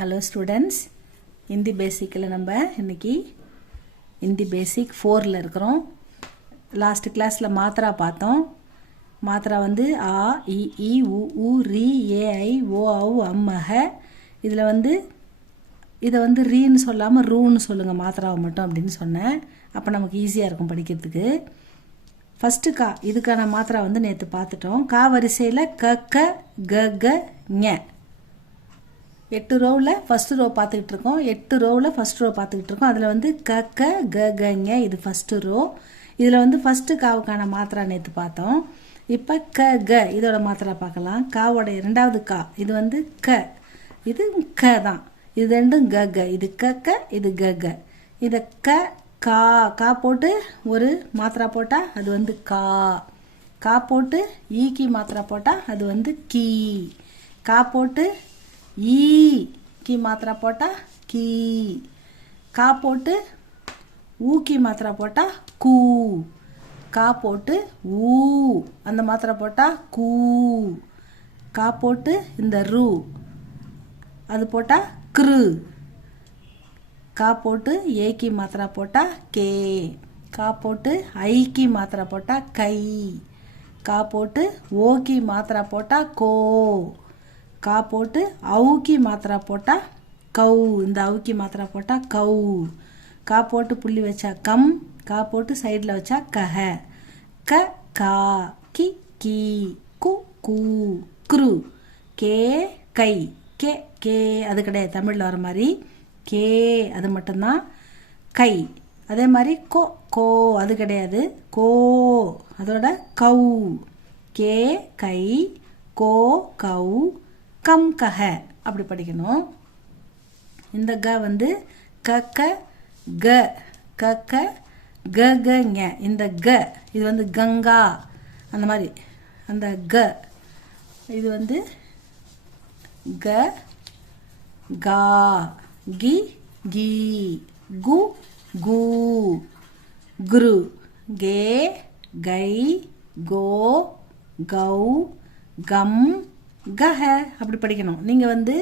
Hello students, Hindi basic நம்ம இன்னைக்கு Hindi basic 4ல இருக்கிறோம். லாஸ்ட் கிளாஸ்ல மாத்ரா பார்த்தோம். மாத்ரா வந்து ஆ இ ஈ உ ஊ ரி ஏ ஐ ஓ ஔ அம் அஹ. இதுல வந்து இத வந்து ரீன்னு சொல்லாம ரூன்னு சொல்லுங்க மாத்ராவை மட்டும் அப்படினு சொன்னேன். அப்ப நமக்கு ஈஸியா இருக்கும் படிக்கிறதுக்கு. ஃபர்ஸ்ட் கா இதுக்கான மாத்ரா வந்து நேத்து பார்த்துட்டோம். கா வரிசையில க க க க ஞ 8 ரோவில் ஃபஸ்ட்டு ரோ பார்த்துக்கிட்டு இருக்கோம். 8 ரோவில் ஃபஸ்ட் ரோ பார்த்துக்கிட்டு இருக்கோம். அதில் வந்து க க க கங்க இது ஃபஸ்ட்டு ரோ. இதில் வந்து ஃபஸ்ட்டு காவுக்கான மாத்திரா நேற்று பார்த்தோம். இப்போ க க இதோட மாத்திரா பார்க்கலாம். காவோட இரண்டாவது கா இது வந்து க, இது க தான். இது ரெண்டும் க க, இது க க, இது க க. இதை க கா கா போட்டு ஒரு மாத்திரா போட்டால் அது வந்து கா. கா போட்டு ஈக்கி மாத்திரா போட்டால் அது வந்து கீ. கா போட்டு ஈ கி மாத்திரா போட்டா கீ. கா போட்டு ஊக்கி மாத்திரா போட்டா கூ. கா போட்டு ஊ அந்த மாத்திரா போட்டா கூ. கா போட்டு இந்த ரூ அது போட்டா கிரு. கா போட்டு ஏக்கி மாத்திரா போட்டா கே. கா போட்டு ஐக்கி மாத்திரா போட்டா கை. கா போட்டு ஓக்கி மாத்திரா போட்டா கோ. கா போட்டு அவுக்கி மாத்திரா போட்டா கௌ. இந்த அவுக்கி மாத்திரா போட்டா கௌ. கா போட்டு புள்ளி வச்சா கம். கா போட்டு சைடில் வச்சா கஹ. க கா கி கீ கு கூ குரு. கே கை. கே கே அது கிடையாது, தமிழில் வர மாதிரி கே அது மட்டும்தான். கை அதே மாதிரி கோ கோ அது கிடையாது. கோ அதோட கௌ. கே கை கோ கௌ கம் கஹ அப்படி படிக்கணும். இந்த க வந்து க க க க க க க ஞ. இந்த க இது வந்து கங்கா அந்த மாதிரி. அந்த க இது வந்து க கா கி கீ கு கூ குரு. கே கை கோ கௌ கம் கஹ அப்படி படிக்கணும். நீங்கள் வந்து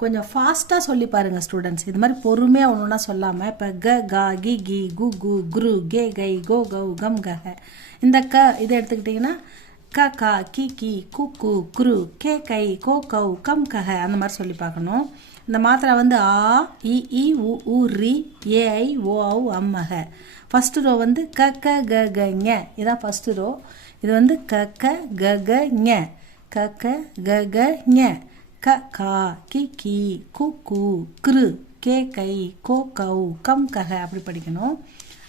கொஞ்சம் ஃபாஸ்ட்டாக சொல்லி பாருங்கள் ஸ்டூடெண்ட்ஸ். இது மாதிரி பொறுமையாக ஒன்று ஒன்றா சொல்லாமல் இப்போ க கா கி கி கு கு குரு கே கை கோ கௌ கம் கஹ. இந்த க இதை எடுத்துக்கிட்டிங்கன்னா க கா கி கி கு கு குரு கே கை கோ கௌ கம் கஹ அந்த மாதிரி சொல்லி பார்க்கணும். இந்த மாத்திரா வந்து ஆ இ ஈ உ ஊ ரி ஏ ஐ ஓ ஔ அம் அஹ. ஃபஸ்ட்டு ரோ வந்து க க க க ஞ இதான் ஃபஸ்ட்டு ரோ. இது வந்து க க க க ஞ. க க க க ஞ. க கா கி கீ கு கூ கிரு கே கை கோ கௌ கம் கஹ அப்படி படிக்கணும்.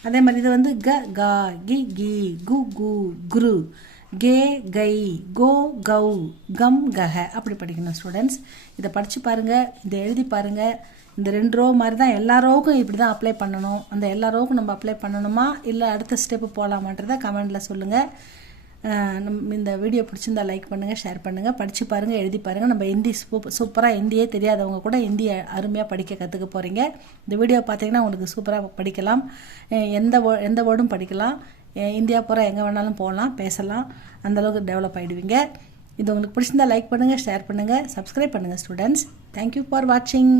அதே மாதிரி இது வந்து க கா கி கி கு கு குரு கே கை கோ கௌ கம் கஹ அப்படி படிக்கணும் ஸ்டூடெண்ட்ஸ். இதை படித்து பாருங்கள், இதை எழுதி பாருங்கள். இந்த 2 ரோ மாதிரி தான் எல்லா ரோவுக்கும் இப்படி தான் அப்ளை பண்ணணும். அந்த எல்லா ரோவுக்கும் நம்ம அப்ளை பண்ணணுமா இல்லை அடுத்த ஸ்டெப்பு போகலாமான்றதை கமெண்டில் சொல்லுங்கள். இந்த வீடியோ பிடிச்சிருந்தா லைக் பண்ணுங்கள், ஷேர் பண்ணுங்கள், படித்து பாருங்கள், எழுதி பாருங்கள். நம்ம ஹிந்தி சூப்பராக ஹிந்தியே தெரியாதவங்க கூட ஹிந்தி அருமையாக படிக்க கற்றுக்க போகிறீங்க. இந்த வீடியோ பார்த்தீங்கன்னா உங்களுக்கு சூப்பராக படிக்கலாம். எந்த வேர்டும் படிக்கலாம். இந்தியா பூரா எங்கே வேணாலும் போகலாம், பேசலாம். அந்தளவுக்கு டெவலப் ஆகிடுவீங்க. இது உங்களுக்கு பிடிச்சிருந்தா லைக் பண்ணுங்கள், ஷேர் பண்ணுங்கள், சப்ஸ்கிரைப் பண்ணுங்கள் ஸ்டூடெண்ட்ஸ். தேங்க்யூ ஃபார் வாட்சிங்.